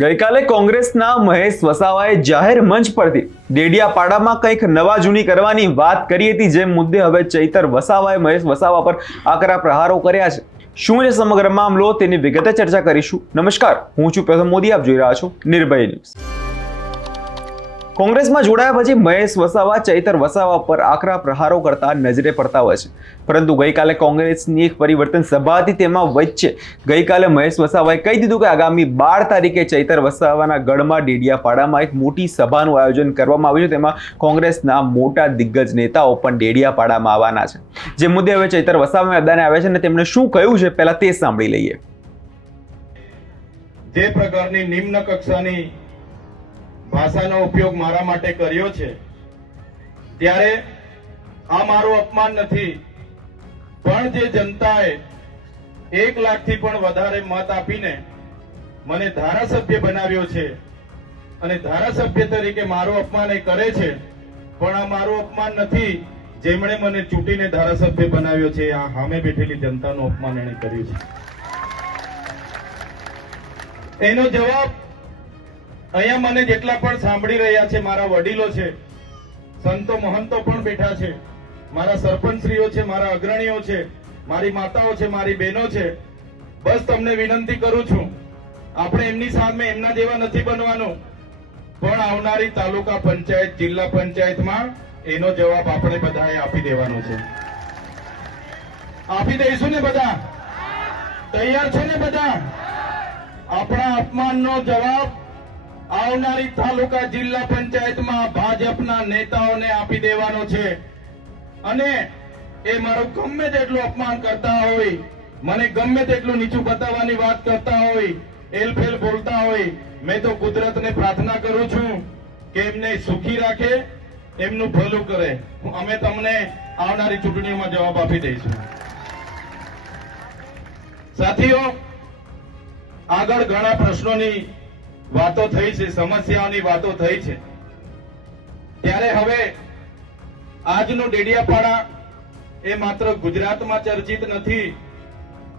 ગઈકાલે કોંગ્રેસના મહેશ વસાવાએ જાહેર મંચ પરથી ડેડિયાપાડામાં કંઈક નવા જૂની કરવાની વાત કરી હતી, જે મુદ્દે હવે ચૈતર વસાવાએ મહેશ વસાવા પર આકરા પ્રહારો કર્યા છે. શું છે સમગ્ર મામલો, તેની વિગતે ચર્ચા કરીશું. નમસ્કાર, હું છું પ્રથમ મોદી, આપ જોઈ રહ્યા છો નિર્ભય ન્યૂઝ. કોંગ્રેસમાં જોડાયા પછી મહેશ વસાવા ચૈતર વસાવા પર આકરા પ્રહારો કરતા નજરે પડતા હોય છે, પરંતુ ગઈકાલે કોંગ્રેસની એક પરિવર્તન સભા હતી, તેમાં વચ્ચે ગઈકાલે મહેશ વસાવાએ કહી દીધું કે આગામી 12 તારીખે ચૈતર વસાવાના ગઢમાં ડેડિયાપાડામાં એક મોટી સભાનું આયોજન કરવામાં આવ્યું છે. તેમાં કોંગ્રેસના મોટા દિગ્ગજ નેતાઓ પણ ડેડિયાપાડામાં આવવાના છે. જે મુદ્દે હવે ચૈતર વસાવા મેદાને આવ્યા છે અને તેમણે શું કહ્યું છે, પહેલા તે સાંભળી લઈએ. જે પ્રકારની નિમ્ન કક્ષાની ભાષાનો ઉપયોગ મારા માટે કર્યો છે, ત્યારે આ મારું અપમાન નથી, પણ જે જનતાએ 1 લાખથી પણ વધારે મત આપીને મને ધારાસભ્ય બનાવ્યો છે અને ધારાસભ્ય તરીકે મારું અપમાન એ કરે છે, પણ આ મારું અપમાન નથી. જેમણે મને ચૂંટીને ધારાસભ્ય બનાવ્યો છે, આ સામે બેઠેલી જનતાનું અપમાન એણે કર્યું છે. એનો જવાબ અહીંયા મને જેટલા પણ સાંભળી રહ્યા છે, મારા વડીલો છે, સંતો મહંતો પણ બેઠા છે, મારા સરપંચશ્રીઓ છે, મારા અગ્રણીઓ છે, મારી માતાઓ છે, મારી બહેનો છે, બસ તમને વિનંતી કરું છું, આપણે એમની સામે એમના જેવા નથી બનવાનું, પણ આવનારી તાલુકા પંચાયત, જિલ્લા પંચાયતમાં એનો જવાબ આપણે બધાએ આપી દેવાનો છે. આપી દઈશું ને બધા? તૈયાર છો ને બધા? આપણા અપમાનનો જવાબ આવનારી તાલુકા જિલ્લા પંચાયતમાં ભાજપના નેતાઓને આપી દેવાનો છે. અને એ મારું ગમે તેટલું અપમાન કરતા હોય, મને ગમે તેટલું નીચું બતાવવાની વાત કરતા હોય, એલફેલ બોલતા હોય, મેં તો કુદરતને પ્રાર્થના કરું છું કે એમને સુખી રાખે, એમનું ભલું કરે. અમે તમને આવનારી ચૂંટણીઓમાં જવાબ આપી દઈશું. સાથીઓ, આગળ ઘણા પ્રશ્નોની વાતો થઈ છે, સમસ્યાઓની વાતો થઈ છે, ત્યારે હવે આજનું ડેડિયાપાડા એ માત્ર ગુજરાતમાં ચર્ચિત નથી.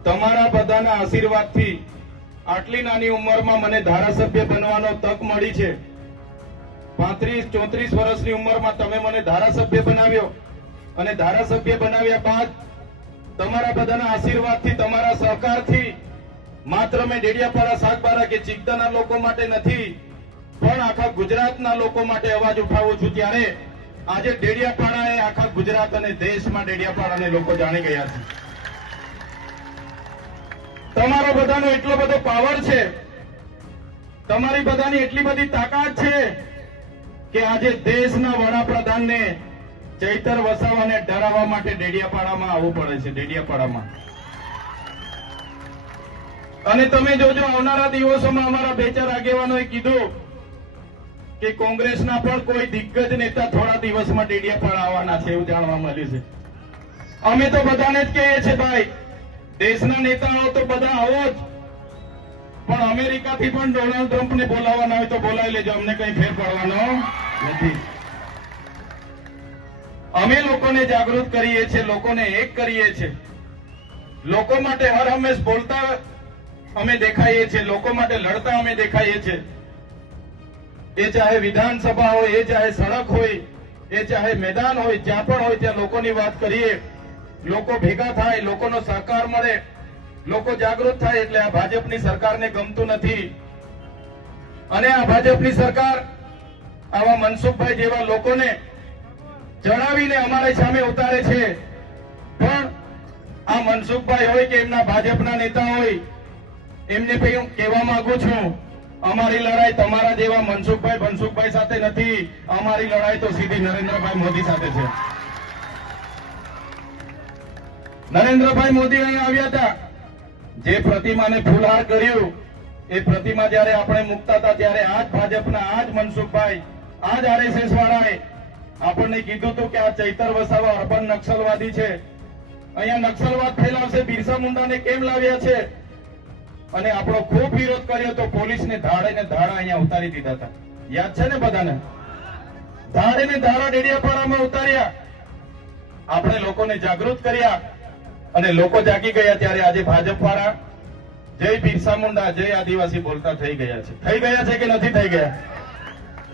તમારા બધાના આશીર્વાદથી આટલી નાની ઉંમરમાં મને ધારાસભ્ય બનવાનો તક મળી છે. 35-34 વર્ષની ઉંમરમાં તમે મને ધારાસભ્ય બનાવ્યો અને ધારાસભ્ય બનાવ્યા બાદ તમારા બધાના આશીર્વાદથી, તમારા સહકારથી માત્ર મેં ડેડિયાપાડા, સાગબારા કે ચિકદાના લોકો માટે નથી, પણ આખા ગુજરાતના લોકો માટે અવાજ ઉઠાવું છું. ત્યારે આજે ડેડિયાપાડા એ આખા ગુજરાત અને દેશમાં ડેડિયાપાડાને લોકો જાણી ગયા છે. તમારો બધાનો એટલો બધો પાવર છે, તમારી બધાની એટલી બધી તાકાત છે કે આજે દેશના વડાપ્રધાનને ચૈતર વસાવાને ડરાવવા માટે ડેડિયાપાડામાં આવવું પડે છે. ડેડિયાપાડામાં અને તમે જોજો, આવનારા દિવસોમાં અમારા 2-4 આગેવાનોએ કીધું કે કોંગ્રેસના પણ કોઈ દિગ્ગજ નેતા થોડા દિવસમાં ડેડિયાપાડા આવવાના છે, એવું જાણવા મળ્યું છે. અમે તો બધાને જ કહીએ છીએ, ભાઈ દેશના નેતાઓ તો બધા આવો જ, પણ અમેરિકાથી પણ ડોનાલ્ડ ટ્રમ્પને બોલાવવાના હોય તો બોલાવી લેજો, અમને કઈ ફેર પડવાનો નથી. અમે લોકોને જાગૃત કરીએ છીએ, લોકોને એક કરીએ છીએ, લોકો માટે હર હંમેશ બોલતા અમે દેખાઈએ છીએ, લોકો માટે લડતા અમે દેખાઈએ છીએ. એ ચાહે વિધાનસભા હોય, એ ચાહે સડક હોય, એ ચાહે મેદાન હોય, જ્યાં પણ હોય ત્યાં લોકોની વાત કરીએ, લોકો ભેગા થાય, લોકોનો સહકાર મળે, લોકો જાગૃત થાય. એટલે આ ભાજપની સરકારને ગમતું નથી અને આ ભાજપની સરકાર આવા મનસુખભાઈ જેવા લોકોને જણાવીને અમારી સામે ઉતારે છે. પણ આ મનસુખભાઈ હોય કે એમના ભાજપના નેતા હોય, એમને હું કહેવા માંગુ છું, અમારી લડાઈ તમારા જેવા મનસુખભાઈ સાથે નથી. અમારી લડાઈ તો સીધી નરેન્દ્રભાઈ મોદી સાથે છે. નરેન્દ્રભાઈ મોદી અહીં આવ્યા હતા, જે પ્રતિમાને ફૂલહાર કર્યું, એ પ્રતિમા જયારે આપણે મૂકતા હતા ત્યારે આ જ ભાજપના, આ જ મનસુખભાઈ, આ જ RSS વાળાએ આપણને કીધું હતું કે આ ચૈતર વસાવા અર્બન નક્સલવાદી છે, અહીંયા નક્સલવાદ ફેલાવશે, બિરસા મુંડાને કેમ લાવ્યા છે, અને આપણો ખૂબ વિરોધ કર્યો તો પોલીસને ધાડે ને ધાડા અહીંયા ઉતારી દીધા હતા. યાદ છે ને બધાને? ધાડે ને ધાડા ડેડિયાપાડામાં ઉતાર્યા. આપણે લોકોને જાગૃત કર્યા અને લોકો જાગી ગયા. ત્યારે આજે ભાજપ વાળા જય બિરસા મુંડા, જય આદિવાસી બોલતા થઈ ગયા છે. થઈ ગયા છે કે નથી થઈ ગયા?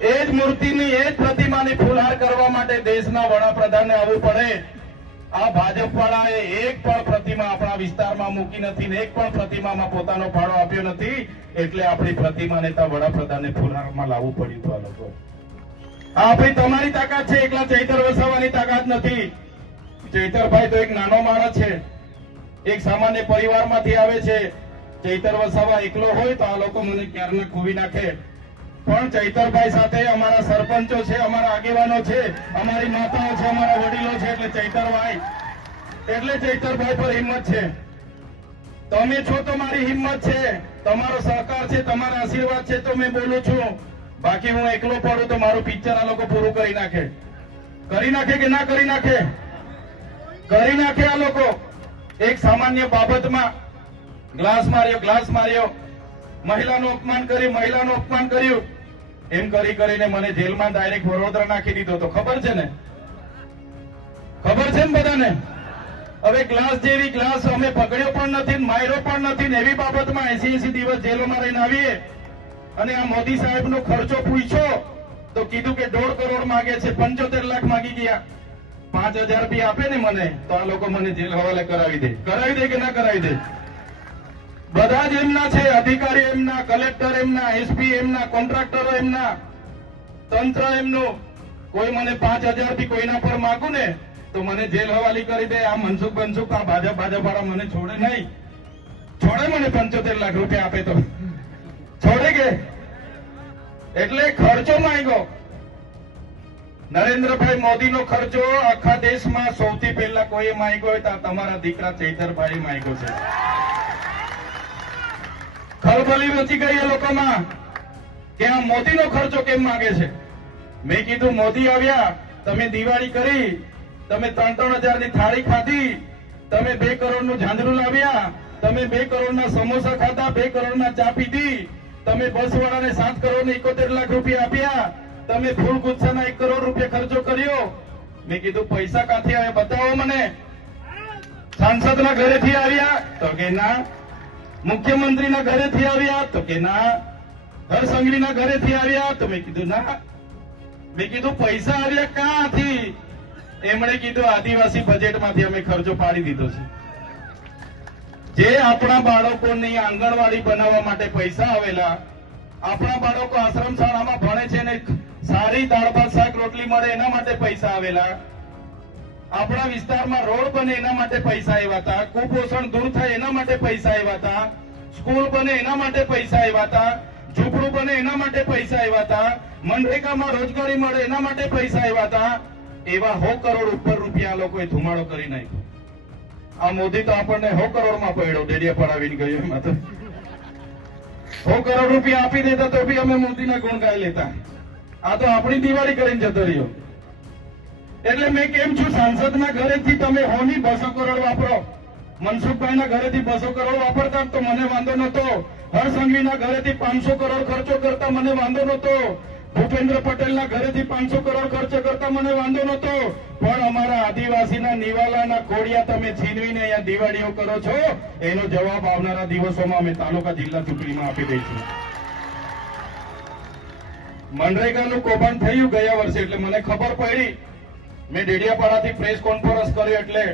એ જ મૂર્તિની, એ જ પ્રતિમાની ફૂલહાર કરવા માટે દેશના વડાપ્રધાનને આવવું પડે. આ ભાજપ વાળાએ એક પણ પ્રતિમા આપણા વિસ્તારમાં મૂકી નથી ને એક પણ પ્રતિમામાં પોતાનો ફાળો આપ્યો નથી. એટલે આપણી પ્રતિમાને ત્યાં વડાપ્રધાનને ફૂલહારમાં લાવવું પડ્યું હતું. આ લોકો, આ આપણી તમારી તાકાત છે, એકલા ચૈતર વસાવાની તાકાત નથી. ચૈતરભાઈ તો એક નાનો માણસ છે, એક સામાન્ય પરિવારમાંથી આવે છે. ચૈતર વસાવા એકલો હોય તો આ લોકો મને ક્યારના ખોવી નાખે. પણ ચૈતરભાઈ સાથે અમારા સરપંચો છે, અમારા આગેવાનો છે, અમારી માતાઓ છે, અમારા વડીલો છે. એટલે ચૈતરભાઈ પર હિંમત છે. તમે છો તો મારી હિંમત છે, તમારો સહકાર છે, તમારા આશીર્વાદ છે તો મેં બોલું છું. બાકી હું એકલો પડું તો મારું પિક્ચર આ લોકો પૂરું કરી નાખે. કરી નાખે કે ના કરી નાખે? કરી નાખે આ લોકો. એક સામાન્ય બાબતમાં ગ્લાસ માર્યો, મહિલાનું અપમાન કર્યું, એમ કરીને મને જેલમાં ડાયરેક્ટ વડોદરા નાખી દીધો. તો ખબર છે ને બધાને? હવે ગ્લાસ જેવી ગ્લાસ અમે પકડ્યો પણ નથી, માર્યો પણ નથી ને એવી બાબતમાં 80 દિવસ જેલમાં રહીને આવીએ. અને આ મોદી સાહેબનો ખર્ચો પૂછ્યો તો કીધું કે 1.5 કરોડ માંગે છે, 75 લાખ માંગી ગયા. 5,000 રૂપિયા આપે ને મને તો આ લોકો મને જેલ હવાલે કરાવી દે કે ના કરાવી દે? બધા જ એમના છે, અધિકારી એમના, કલેક્ટર એમના, એસપી એમના, કોન્ટ્રાક્ટરો એમના, તંત્ર એમનું. કોઈ મને 5,000 થી કોઈના પર માગું ને તો મને જેલ હવાલી કરી દે. આ મનસુખ આ ભાજપ વાળા મને છોડે નહીં. છોડે મને 75 લાખ રૂપિયા આપે તો છોડે કે? એટલે ખર્ચો માંગ્યો. નરેન્દ્રભાઈ મોદીનો ખર્ચો આખા દેશમાં સૌથી પહેલા કોઈએ માંગ્યો હોય તો તમારા દીકરા ચૈતરભાઈ માંગ્યો છે. ખળભળી મચી ગઈ એ લોકોમાં કે આ મોદીનો ખર્ચો કેમ માંગે છે. મેં કીધું મોદી આવ્યા, તમે દિવાળી કરી, તમે 3,000 ની થાળી ખાધી, તમે 2 કરોડનું ઝાંઝરું લાવ્યા, તમે 2 કરોડના સમોસા ખાધા, 2 કરોડના ચા પીધી, તમે બસ વાળાને 7 કરોડ 71 લાખ રૂપિયા આપ્યા, તમે ફૂલ ગુચ્છાના 1 કરોડ રૂપિયા ખર્ચો કર્યો. મેં કીધું પૈસા ક્યાંથી આવે બતાવો મને. સાંસદના ઘરેથી આવ્યા તો કે ના, મુખ્યમંત્રીના ઘરેથી આવ્યા તો કે ના, હરસંઘવીના ઘરેથી આવ્યા તો મેં કીધું ના. મેં કીધું પૈસા આવ્યા ક્યાંથી? એમણે કીધું આદિવાસી બજેટમાંથી અમે ખર્ચો પાડી દીધો છે. જે આપણા બાળકોની આંગણવાડી બનાવવા માટે પૈસા આવેલા, આપણા બાળકો આશ્રમ શાળામાં ભણે છે ને સારી દાળ ભાત શાક રોટલી મળે એના માટે પૈસા આવેલા, આપણા વિસ્તારમાં રોડ બને એના માટે પૈસા આવ્યા હતા, કુપોષણ દૂર થાય એના માટે પૈસા આવ્યા હતા, સ્કૂલ બને એના માટે પૈસા આવ્યા હતા, ઝૂંપડું બને એના માટે પૈસા આવ્યા હતા, મનરેગામાં રોજગારી મળે એના માટે પૈસા આવ્યા હતા. એવા 100 કરોડ ઉપર રૂપિયા આ લોકોએ ધુમાડો કરી નાખ્યો. આ મોદી તો આપણને 100 કરોડમાં પડ્યો, ડેડિયા પડાવીને ગયો. એમાં તો 100 કરોડ રૂપિયા આપી દેતા તો બી અમે મોદીના ગુણ ગાઈ લેતા. આ તો આપણી દિવાળી કરીને જતો રહ્યો. એટલે મેં કેમ છું, સાંસદના ઘરેથી તમે 200 કરોડ વાપરો, મનસુખભાઈના ઘરેથી 200 કરોડ વાપરતા તો મને વાંધો નતો, હરસંઘવીના ઘરેથી 500 કરોડ ખર્ચો કરતા મને વાંધો નતો, ભૂપેન્દ્ર પટેલના ઘરેથી 500 કરોડ ખર્ચો કરતા મને વાંધો નતો. પણ અમારા આદિવાસીના નિવાલાના કોડિયા તમે છીનવીને અહીંયા દિવાળીઓ કરો છો, એનો જવાબ આવનારા દિવસોમાં અમે તાલુકા જિલ્લા ચૂંટણીમાં આપી દઈશું. મનરેગાનું કૌભાંડ થયું ગયા વર્ષે એટલે મને ખબર પડી. મેં ડેડિયાપાડાથી પ્રેસ કોન્ફરન્સ કર્યો એટલે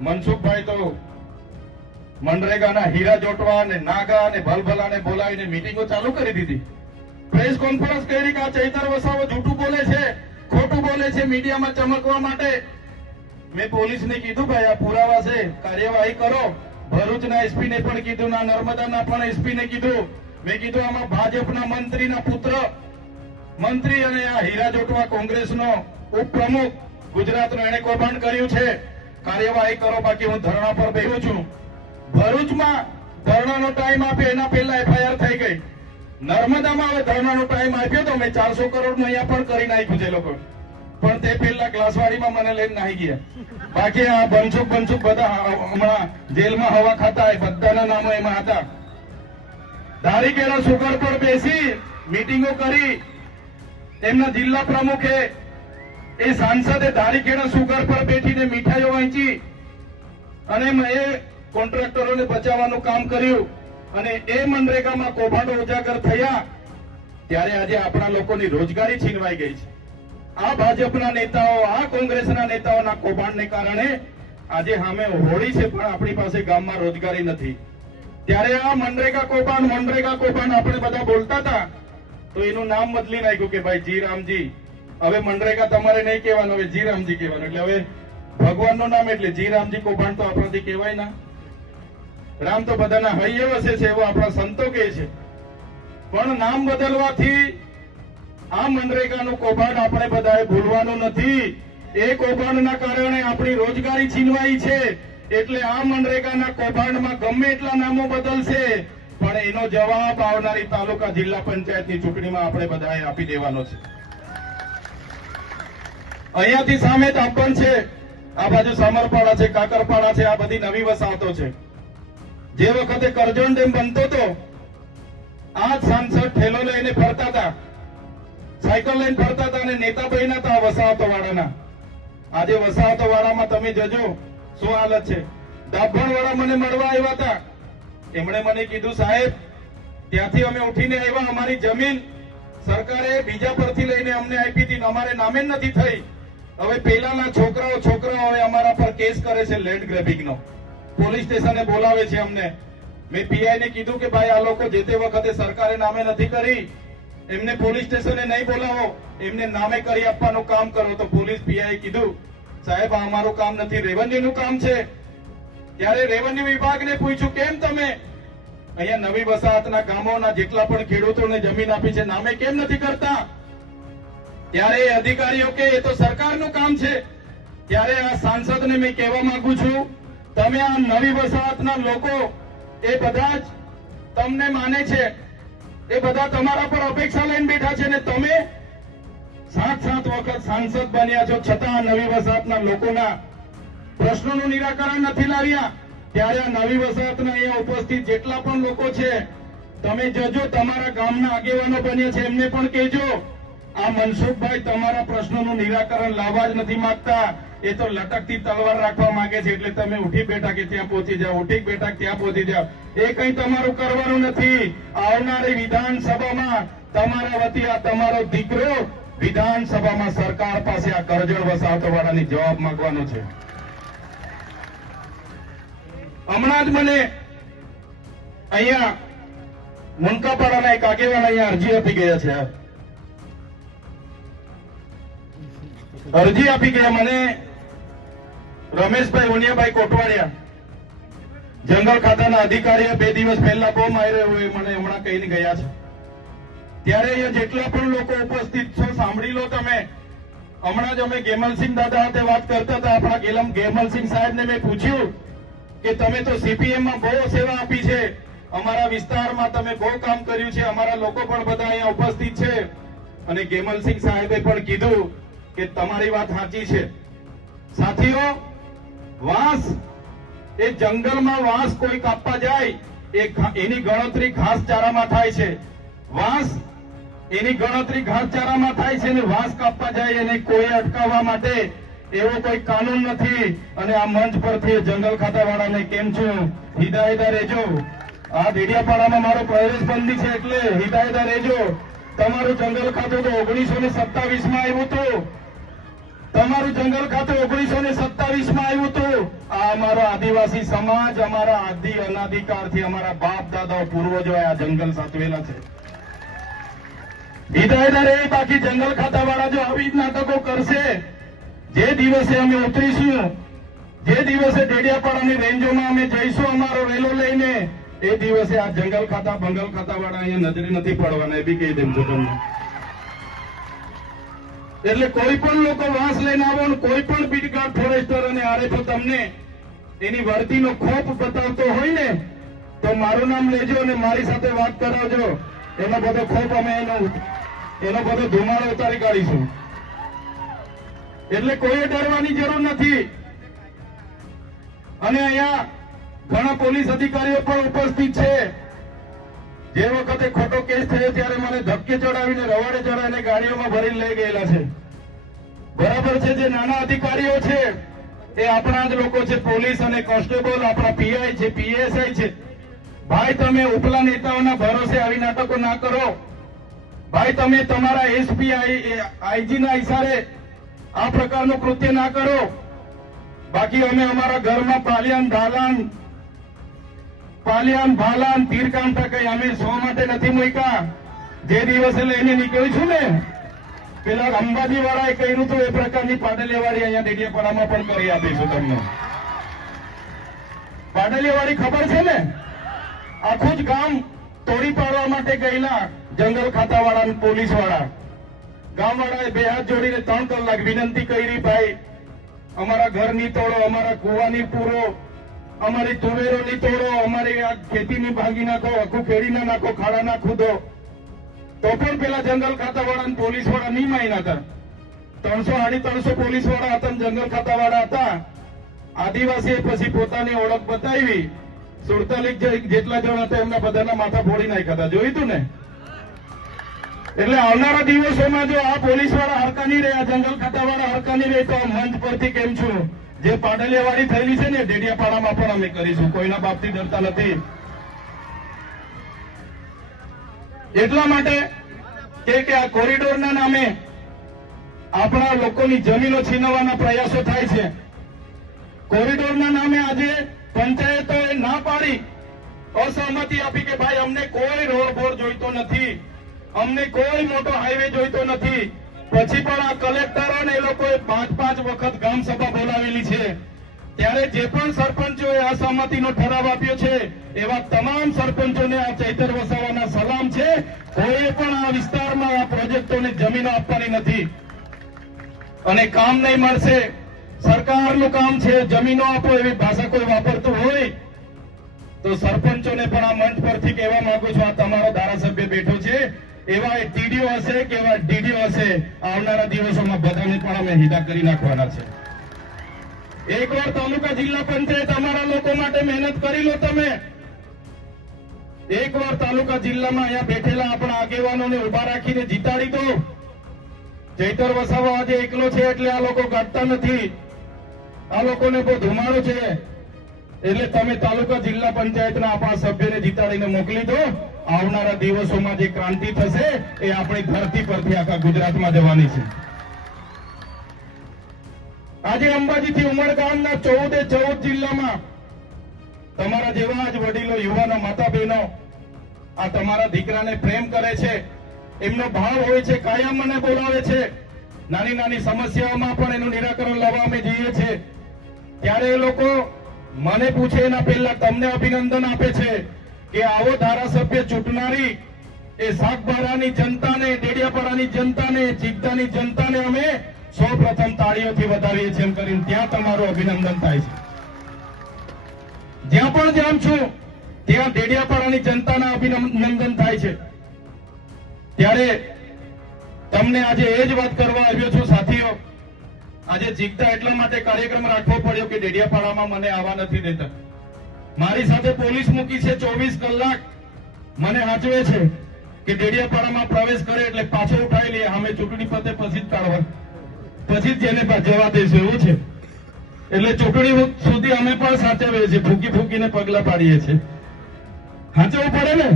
મનસુખભાઈ તો મનરેગાના હીરા જોટવા અને નાગા અને ભલભલાને બોલાવીને મીટિંગો ચાલુ કરી દીધી. પ્રેસ કોન્ફરન્સ કરી કે આ ચૈતર વસાવો જૂઠું બોલે છે, ખોટું બોલે છે મીડિયામાં ચમકવા માટે. મેં પોલીસને કીધું ભાઈ આ પુરાવા છે, કાર્યવાહી કરો. ભરૂચના એસપી ને પણ કીધું, ના નર્મદાના પણ એસપી ને કીધું. મેં કીધું આમાં ભાજપના મંત્રીના પુત્ર મંત્રી અને આ હીરા જોટવા કોંગ્રેસનો ઉપપ્રમુખ ગુજરાતનો એને કૌભાંડ કર્યું છે, કાર્યવાહી કરો, બાકી હું ધરણા પર બેઠું છું. ભરૂચમાં ધરણાનો ટાઈમ આપ્યો એના પહેલા એફઆઈઆર થઈ ગઈ. નર્મદામાં હવે ધરણાનો ટાઈમ આપ્યો તો મેં 400 કરોડનું અહીંયા પણ કરી નાખ્યું છે લોકો. પણ તે પહેલા ગ્લાસવાડીમાં મને લઈને નાહી ગયા. બાકી આ બનસુખ બધા હમણાં જેલમાં હવા ખાતા એ બધાના નામો એમાં હતા. ધારીકેના સુગર પર બેસી મીટિંગો કરી. એમના જિલ્લા પ્રમુખે એ સાંસદે ધારીકેના સુગર પર બેઠીને મીઠાઈઓ વહેંચી અને એ કોન્ટ્રાક્ટરોને બચાવવાનું કામ કર્યું. અને એ મનરેગામાં કૌભાંડો ઉજાગર થયા ત્યારે આજે આપણા લોકોની રોજગારી છીનવાઈ ગઈ છે. આ ભાજપના નેતાઓ, આ કોંગ્રેસના નેતાઓના કૌભાંડને કારણે આજે સામે હોળી છે પણ આપણી પાસે ગામમાં રોજગારી નથી. ત્યારે આ મનરેગા કૌભાંડ આપણે બધા બોલતા હતા તો એનું નામ બદલી નાખ્યું કે ભાઈ જી રામજી. હવે મનરેગા તમારે નહીં કહેવાનું, હવે જી રામજી કહેવાનું. એટલે હવે ભગવાનનું નામ એટલે જી રામજી કૌભાંડ તો આપણાથી કહેવાય ના. રામ તો બધાના હૈયે વસે છે એવો આપણા સંતો કહે છે, પણ નામ બદલવાથી આ મનરેગાનું કૌભાંડ આપણે બધાએ ભૂલવાનું નથી. એ કૌભાંડના કારણે આપણી રોજગારી છીનવાઈ છે. એટલે આ મનરેગાના કૌભાંડમાં ગમે એટલા નામો બદલશે પણ એનો જવાબ આવનારી તાલુકા જિલ્લા પંચાયતની ચૂંટણીમાં આપણે બધાએ આપી દેવાનો છે. અહીંયાથી સામે જ આપણ છે, આ બાજુ સામરપાડા છે, કાકરપાડા છે, આ બધી નવી વસાહતો છે. જે વખતે કરજણ ડેમ બનતો હતો આ સાંસદ ઠેલો લઈને ફરતા હતા, સાયકલ લઈને ફરતા હતા અને નેતા બન્યા હતા વસાહતો વાળાના. આજે વસાહતો વાળામાં તમે જજો શું હાલત છે. ડાભણ વાળા મને મળવા આવ્યા હતા, એમણે મને કીધું સાહેબ ત્યાંથી અમે ઉઠીને આવ્યા, અમારી જમીન સરકારે બીજા પરથી લઈને અમને આપી હતી, અમારે નામે નથી થઈ. હવે પેલાના છોકરાઓ હવે અમારા પર કેસ કરે છે લેન્ડ ગ્રેબિંગનો. પોલીસ સ્ટેશને બોલાવે છે અમને. મેં પીઆઈ ને કીધું કે ભાઈ આ લોકો જે તે વખતે સરકારે નામે નથી કરી, એમને પોલીસ સ્ટેશને નહીં બોલાવો, એમને નામે કરી આપવાનું કામ કરો. તો પોલીસ પીઆઈ કીધું સાહેબ આ અમારું કામ નથી, રેવન્યુનું કામ છે. ત્યારે રેવન્યુ વિભાગને પૂછ્યું કેમ તમે અહીંયા નવી વસાહતના ગામોના જેટલા પણ ખેડૂતોને જમીન આપી છે નામે કેમ નથી કરતા? ત્યારે એ અધિકારીઓ કે એ તો સરકારનું કામ છે. ત્યારે આ સાંસદને મેં કહેવા માંગુ છું, તમે આ નવી વસાહતના લોકો એ બધા જ તમને માને છે, એ બધા તમારા પર અપેક્ષા લઈને બેઠા છે ને તમે 7 વખત સાંસદ બન્યા છો છતાં આ નવી વસાહતના લોકોના પ્રશ્નોનું નિરાકરણ નથી લાવ્યા. ત્યારે આ નવી વસાહતના અહીંયા ઉપસ્થિત જેટલા પણ લોકો છે તમે જજો, તમારા ગામના આગેવાનો બન્યા છે એમને પણ કહેજો આ મનસુખભાઈ તમારા પ્રશ્નોનું નિરાકરણ લાવવા જ નથી માંગતા, એ તો લટકતી તલવાર રાખવા માંગે છે. એટલે તમે ઉઠી બેઠા કે ત્યાં પહોંચી જાઓ, ઉઠી બેઠા ત્યાં પહોંચી જાઓ, એ કઈ તમારું કરવાનું નથી. આવનારી વિધાનસભામાં તમારા વતી આ તમારો દીકરો વિધાનસભામાં સરકાર પાસે આ કરજણ વસાહતો વાળાની જવાબ માંગવાનો છે. હમણાં જ મને અહીંયા મુનકાપાડાના એક આગેવાન અહીંયા અરજી આપી ગયા છે. અરજી આપી ગયા મને રમેશભાઈ ઉનિયાભાઈ કોટવાડિયા, જંગલ ખાતાના અધિકારીએ 2 દિવસ પહેલા બહુ માર્યો હોય મને હમણાં કહીને ગયા છે. ત્યારે અહીંયા જેટલા પણ લોકો ઉપસ્થિત છો સાંભળી લો તમે. હમણાં જ અમે ગેમલસિંહ દાદા સાથે વાત કરતા હતા. આપણા ગેમલસિંહ સાહેબને મેં પૂછ્યું કે તમે તો સીપીએમમાં બહુ સેવા આપી છે, અમારા વિસ્તારમાં તમે બહુ કામ કર્યું છે, અમારા લોકો પણ બધા અહીંયા ઉપસ્થિત છે. અને ગેમલસિંહ સાહેબે પણ કીધું કે તમારી વાત સાચી છે. સાથીઓ, વાંસ એ જંગલમાં વાંસ કોઈ કાપવા જાય એની ગણતરી ઘાસચારામાં થાય છે. વાંસ એની ગણતરી ઘાસચારામાં થાય છે અને વાંસ કાપવા જાય એને કોઈ અટકાવવા માટે એવો કોઈ કાનૂન નથી. અને આ મંચ પરથી જંગલ ખાતા વાળાને કેમ છું હિદાયતા રહેજો. આ ડેડિયાપાડામાં મારો પ્રવેશ બંધી છે એટલે હિદાયતા રહેજો. તમારું જંગલ ખાતું તો 1927 માં આવ્યું હતું, તમારું જંગલ ખાતું 1927 માં આવ્યું હતું. આ અમારો આદિવાસી સમાજ અમારા આદિ અનાધિકારથી અમારા બાપ દાદાઓ પૂર્વજો આ જંગલ સાચવેલા છે. હિદાયતા રહે. બાકી જંગલ ખાતા વાળા જો આવી જ નાટકો કરશે, જે દિવસે અમે ઉતરીશું, જે દિવસે ડેડિયાપાડાની રેન્જોમાં અમે જઈશું અમારો રેલો લઈને, એ દિવસે આ જંગલ ખાતા બંગલ ખાતા વાળા અહીંયા નજરે નથી પડવાના, એ બી કહી દેમ છું તમને. એટલે કોઈ પણ લોકો વાંસ લઈને આવો, કોઈ પણ બીટગાર્ડ ફોરેસ્ટર અને આરએફઓ તમને એની વર્દીનો ખોફ બતાવતો હોય ને તો મારું નામ લેજો અને મારી સાથે વાત કરાવજો. એનો બધો ખોફ અમે એનો બધો ધુમાડો ઉતારી કાઢીશું. એટલે કોઈ ડરવાની જરૂર નથી. અને અહીંયા ઘણા પોલીસ અધિકારીઓ પણ ઉપસ્થિત છે. જે વખતે ખોટો કેસ થયો ત્યારે મને ધક્કે ચડાવીને રવાડે ચડાવીને ગાડીઓમાં ભરીને લઈ ગયેલા છે. બરાબર છે, જે નાના અધિકારીઓ છે એ આપણા જ લોકો છે, પોલીસ અને કોન્સ્ટેબલ, આપણા પીઆઈ છે, પીએસઆઈ છે, ભાઈ તમે ઉપલા નેતાઓના ભરોસે આવી નાટકો ના કરો. ભાઈ તમે તમારા એસપી આઈજી ના ઇશારે આ પ્રકારનું કૃત્ય ના કરો. બાકી અમે અમારા ઘરમાં પાલિયાન ભાલાન તીરકામઠા કઈ અમે સો માટે નથી મૂક્યા. જે દિવસે લઈને નીકળ્યું છું ને પેલા અંબાજી વાળાએ કહ્યું તો એ પ્રકારની પાટલીવાળી અહીંયા ડેડિયાપાડામાં પણ કરી આપીશું તમને. પાટલીવાળી ખબર છે ને, આખું જ ગામ તોડી પાડવા માટે ગયેલા જંગલ ખાતાવાળા પોલીસ વાળા ગામવાળાએ બે હાથ જોડીને 3 કલાક વિનંતી કરી, ભાઈ અમારા ઘર ની તોડો, અમારા કુવાની પૂરો, અમારી તુવેરો ની તોડો, અમારી આ ખેતીની ભાંગી નાખો, આખું ખેડી ના નાખો, ખાડા ના ખુદો. તો પણ પેલા જંગલ ખાતાવાળા પોલીસ વાળા નહીં માન્યા હતા. 300-350 પોલીસ વાળા હતા, જંગલ ખાતાવાળા હતા. આદિવાસીએ પછી પોતાની ઓળખ બતાવી, 47 જેટલા જણ હતા એમના બધાના માથા ફોડી નાખ્યા હતા. જોયું તું ને? એટલે આવનારા દિવસોમાં જો આ પોલીસ વાળા હરકા નહીં રહે, આ જંગલ ખાતાવાળા હરકા નહીં રહે, તો આ મંચ પરથી કેમ છું જે પાટલીવાળી થયેલી છે ને ડેડિયાપાડામાં પણ અમે કરીશું. કોઈના બાપથી ડરતા નથી. એટલા માટે કે આ કોરિડોરના નામે આપણા લોકોની જમીનો છીનવવાના પ્રયાસો થાય છે. કોરિડોરના નામે આજે પંચાયતોએ ના પાડી, અસહમતિ આપી કે ભાઈ અમને કોઈ રોડ બોર જોઈતો નથી, અમને કોઈ મોટો હાઈવે જોઈતો નથી. પછી પણ આ કલેક્ટરો ને એ લોકોએ 5-5 વખત ગામ સભા બોલાવેલી છે. ત્યારે જે પણ સરપંચોએ અસહમતિનો ઠરાવ આપ્યો છે એવા તમામ સરપંચોને આ ચૈતર વસાવાના સલામ છે. કોઈ પણ આ વિસ્તારમાં આ પ્રોજેક્ટોને જમીનો આપવાની નથી અને કામ નહીં મળશે. સરકારનું કામ છે, જમીનો આપો એવી ભાષા કોઈ વાપરતું હોય તો સરપંચોને પણ આ મંચ પરથી કહેવા માંગુ છું, આ તમારો ધારાસભ્ય બેઠો છે, એવા ટીડીઓ હશે કે એવા ડીડીઓ હશે, આવનારા દિવસોમાં બધાને પણ અમે હિતા કરી નાખવાના છે. એકવાર તાલુકા જિલ્લા પંચાયત અમારા લોકો માટે મહેનત કરી લો. તમે એકવાર તાલુકા જિલ્લામાં અહીંયા બેઠેલા આપણા આગેવાનોને ઉભા રાખીને જીતાડી દો. ચૈતર વસાવા આજે એકલો છે એટલે આ લોકો ગાંઠતા નથી, આ લોકોને બહુ ધુમાડો છે. એટલે તમે તાલુકા જિલ્લા પંચાયતના આપણા સભ્યને જીતાડીને મોકલી દો. આવનારા દિવસોમાં જે ક્રાંતિ થશે એ આપણી ધરતી પરથી આખા ગુજરાતમાં જવાની છે. આજે અંબાજીથી ઉમરગામના 14 જિલ્લામાં તમારા જેવા જ વડીલો, યુવાનો, માતા બહેનો આ તમારા દીકરાને પ્રેમ કરે છે, એમનો ભાવ હોય છે, કાયમ મને બોલાવે છે. નાની નાની સમસ્યાઓમાં પણ એનું નિરાકરણ લાવવા અમે જઈએ છીએ. ત્યારે એ લોકો મને પૂછે એના પહેલા તમને અભિનંદન આપે છે કે આવો ધારાસભ્ય ચૂંટનારી એ સાગબારાની જનતાને, ડેડિયાપાડાની જનતાને, ચિત્તાની જનતાને અમે સૌપ્રથમ તાળીઓથી વધાવીએ છીએ એમ કરીને ત્યાં તમારું અભિનંદન થાય છે. જ્યાં પણ જાઉં છું ત્યાં ડેડિયાપાડાની જનતાના અભિનંદન થાય છે. ત્યારે તમને આજે એ જ વાત કરવા આવ્યો છું સાથીઓ. આજે જીગતા એટલા માટે કાર્યક્રમ રાખવો પડ્યો કે ડેડિયાપાડામાં મને આવવા નથી દેતા. મારી સાથે પોલીસ મૂકી છે, 24 કલાક મને સાચવે છે કે ડેડિયાપાડામાં પ્રવેશ કરે એટલે પાછો ઉઠાવી લઈએ, અમે ચૂંટણી પતે પછી જ કાઢવા, પછી જ જેને જવા દઈશું એવું છે. એટલે ચૂંટણી સુધી અમે પણ સાચવીએ છીએ, ફૂકી ફૂકીને પગલા પાડીએ છીએ. સાચવવું પડે ને.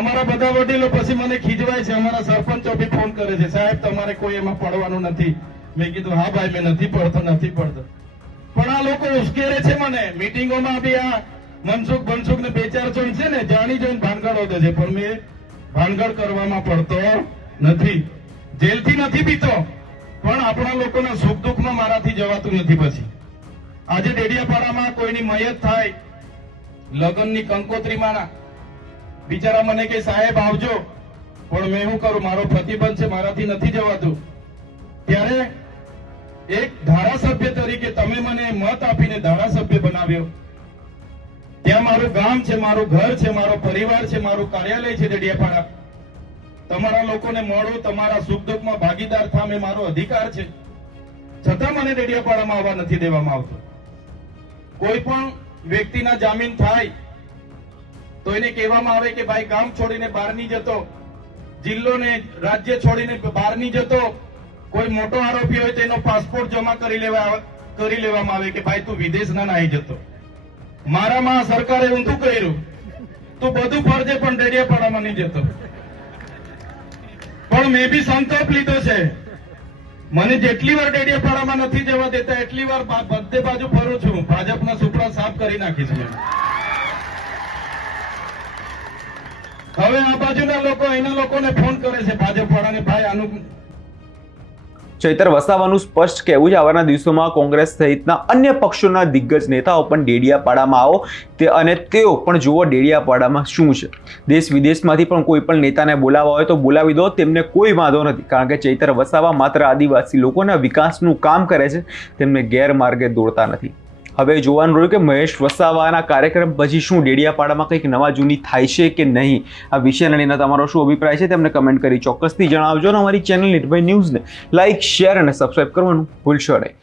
અમારા બધા વડીલો પછી મને ખીજવાય છે, અમારા સરપંચો બી ફોન કરે છે, સાહેબ તમારે કોઈ એમાં પડવાનું નથી. મેં કીધું હા ભાઈ મેં નથી પડતો. પણ આ લોકો ઉશ્કેરે છે મને. મીટિંગોમાં બી આ મનસુખ ને 2-4 જણ છે ને જાણી જોઈને ભાનગડ હોદે છે, પણ મેં ભાનગડ કરવામાં પડતો નથી. જેલથી નથી પીતો, પણ આપણા લોકોના સુખ દુઃખમાં મારાથી જવાતું નથી. પછી આજે ડેડિયાપાડામાં કોઈની મયત થાય, લગ્નની કંકોત્રીમાં બિચારા મને કે સાહેબ આવજો, પણ મેં શું કરું, મારો પ્રતિબંધ છે, મારાથી નથી જવાતું. ત્યારે એક ધારાસભ્ય તરીકે તમે મને મત આપીને ધારાસભ્ય બનાવ્યો. ત્યાં મારું ગામ છે, મારું ઘર છે, મારો પરિવાર છે, મારું કાર્યાલય છે ડેડિયાપાડા. તમારા લોકોને મળો, તમારા સુખ દુઃખમાં ભાગીદાર થામે મારો અધિકાર છે. છતાં મને ડેડિયાપાડામાં આવવા નથી દેવામાં આવતો. કોઈ પણ વ્યક્તિના જામીન થાય તો એને કહેવામાં આવે કે ભાઈ ગામ છોડીને બહાર નહીં જતો, જિલ્લો ને રાજ્ય છોડીને બહાર નહીં જતો. કોઈ મોટો આરોપી હોય તેનો પાસપોર્ટ જમા કરી લેવામાં આવે કે ભાઈ તું વિદેશ ના આવી જતો. મારામાં સરકારે ઊંધું કર્યું, તું બધું ફરજે પણ ડેડિયાપાડામાં નહીં જતો. પણ મેં બી સંકલ્પ લીધો છે, મને જેટલી વાર ડેડિયાપાડામાં નથી જવા દેતા એટલી વાર બધે બાજુ ફરું છું. ભાજપના સુપડા સાફ કરી નાખીશ મેં. હવે આ બાજુના લોકો એના લોકોને ફોન કરે છે ભાજપ વાળાને, ભાઈ આનું. ચૈતર વસાવાનું સ્પષ્ટ કહેવું છે આવનારા દિવસોમાં કોંગ્રેસ સહિતના અન્ય પક્ષોના દિગ્ગજ નેતાઓ પણ ડેડિયાપાડામાં આવો અને તેઓ પણ જુઓ ડેડિયાપાડામાં શું છે. દેશ વિદેશમાંથી પણ કોઈ પણ નેતાને બોલાવવા હોય તો બોલાવી દો, તેમને કોઈ વાંધો નથી. કારણ કે ચૈતર વસાવા માત્ર આદિવાસી લોકોના વિકાસનું કામ કરે છે, તેમને ગેરમાર્ગે દોરતા નથી. હવે જોવાનું રહ્યું કે મહેશ વસાવાના કાર્યક્રમ પછી શું ડેડિયાપાડામાં કંઈક નવા જૂની થાય છે કે નહીં. આ વિષયને લઈને તમારો શું અભિપ્રાય છે તેમને કમેન્ટ કરી ચોક્કસથી જણાવજો. અને અમારી ચેનલ નિર્ભય ન્યૂઝને લાઇક, શેર અને સબસ્ક્રાઇબ કરવાનું ભૂલશો નહીં.